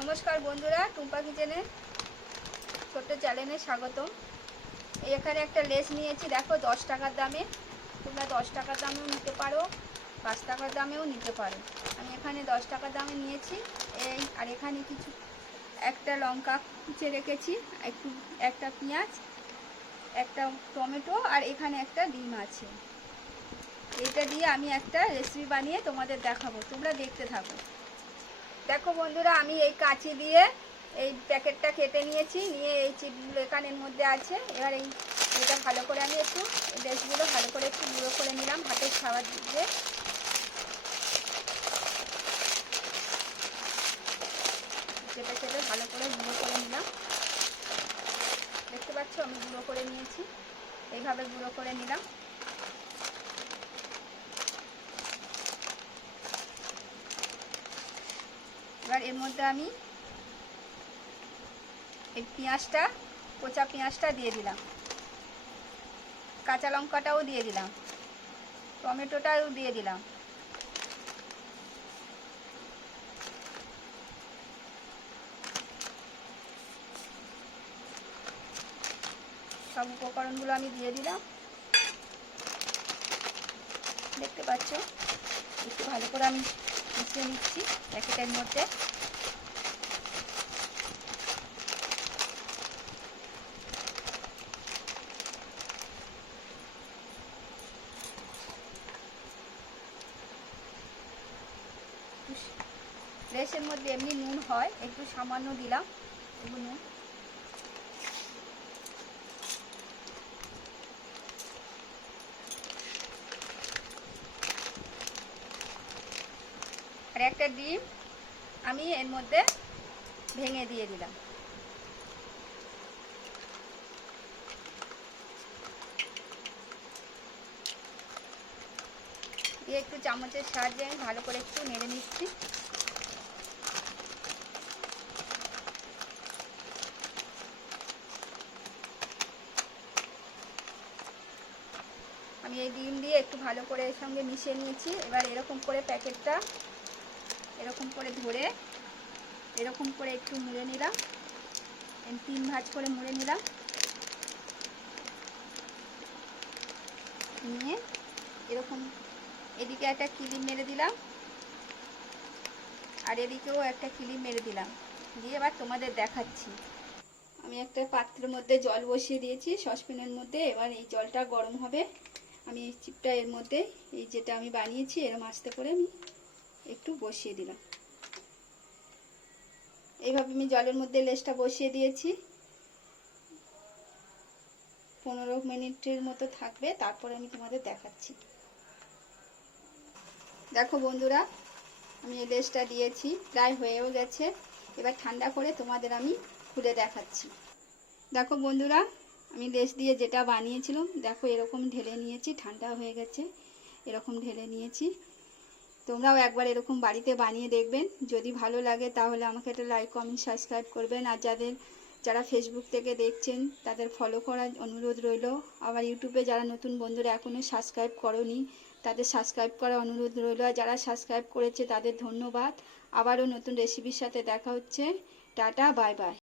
নমস্কার বন্ধুরা, টুম্পা কিচেনে ছোট্ট চ্যানেলে স্বাগতম। এখানে একটা লেস নিয়েছি, দেখো 10 টাকার দামে। তোমরা 10 টাকার দামেও নিতে পারো, 5 টাকার দামেও নিতে পারো। আমি এখানে 10 টাকার দামে নিয়েছি। এই আর এখানে কিছু একটা লঙ্কা কুচে রেখেছি, একটা পেঁয়াজ, একটা টমেটো, আর এখানে একটা ডিম আছে। এটা দিয়ে আমি একটা রেসিপি বানিয়ে তোমাদের দেখাবো, তোমরা দেখতে থাকো। দেখো বন্ধুরা, আমি এই কাঁচি দিয়ে এই প্যাকেটটা কেটে নিয়েছি, নিয়ে এই চিপগুলো এখানের মধ্যে আছে। এবার এটা ভালো করে আমি একটু লেসগুলো ভালো করে একটু গুঁড়ো করে নিলাম হাতের সাহায্যে। কেটে কেটে ভালো করে গুঁড়ো করে নিলাম। দেখতে পাচ্ছ আমি গুঁড়ো করে নিয়েছি, এইভাবে গুঁড়ো করে নিলাম। এবার এর মধ্যে আমি এই পেঁয়াজটা, কোচা পেঁয়াজটা দিয়ে দিলাম, কাঁচা লঙ্কাটাও দিয়ে দিলাম, টমেটোটাও দিয়ে দিলাম। সব উপকরণগুলো আমি দিয়ে দিলাম। দেখতে পাচ্ছ একটু ভালো করে আমি মিশিয়ে নিচ্ছি প্যাকেটের মধ্যে। লেসের মধ্যে এমনি নুন হয়, একটু সামান্য দিলাম নুন। আর একটা ডিম আমি এর মধ্যে ভেঙে দিয়ে দিলাম। দিয়ে একটু চামচের সাহায্যে আমি ভালো করে একটু নেড়ে নিচ্ছি। আমি এই ডিম দিয়ে একটু ভালো করে এর সঙ্গে মিশিয়ে নিয়েছি। এবার এরকম করে প্যাকেটটা এরকম করে ধরে এরকম করে একটু মুড়ে নিলাম, 3 ভাঁজ করে মুড়ে নিলাম। নিয়ে এরকম এদিকে একটা ক্লিপ মেরে দিলাম, আর এদিকেও একটা ক্লিপ মেরে দিলাম। দিয়ে এবার তোমাদের দেখাচ্ছি। আমি একটা পাত্রের মধ্যে জল বসিয়ে দিয়েছি, সসপ্যানের মধ্যে। এবার এই জলটা গরম হবে। আমি এই চিপটা এর মধ্যে, এই যেটা আমি বানিয়েছি এরম আস্তে করে আমি একটু বসিয়ে দিলাম। এইভাবে আমি জলের মধ্যে লেসটা বসিয়ে দিয়েছি। 15 মিনিটের মতো থাকবে, তারপরে আমি তোমাদের দেখাচ্ছি। দেখো বন্ধুরা, আমি এই লেসটা দিয়েছি, প্রায় হয়েও গেছে। এবার ঠান্ডা করে তোমাদের আমি খুলে দেখাচ্ছি। দেখো বন্ধুরা, আমি লেস দিয়ে যেটা বানিয়েছিলাম, দেখো এরকম ঢেলে নিয়েছি, ঠান্ডা হয়ে গেছে। এরকম ঢেলে নিয়েছি। তোমরাও একবার এরকম বাড়িতে বানিয়ে দেখবেন। যদি ভালো লাগে তাহলে আমাকে একটা লাইক, কমেন্ট, সাবস্ক্রাইব করবেন। আর যারা ফেসবুক থেকে দেখছেন তাদের ফলো করার অনুরোধ রইল। আবার ইউটিউবে যারা নতুন বন্ধুরা এখনও সাবস্ক্রাইব করোনি তাদের সাবস্ক্রাইব করার অনুরোধ রইল। আর যারা সাবস্ক্রাইব করেছে তাদের ধন্যবাদ। আবারও নতুন রেসিপির সাথে দেখা হচ্ছে। Tata, bye bye.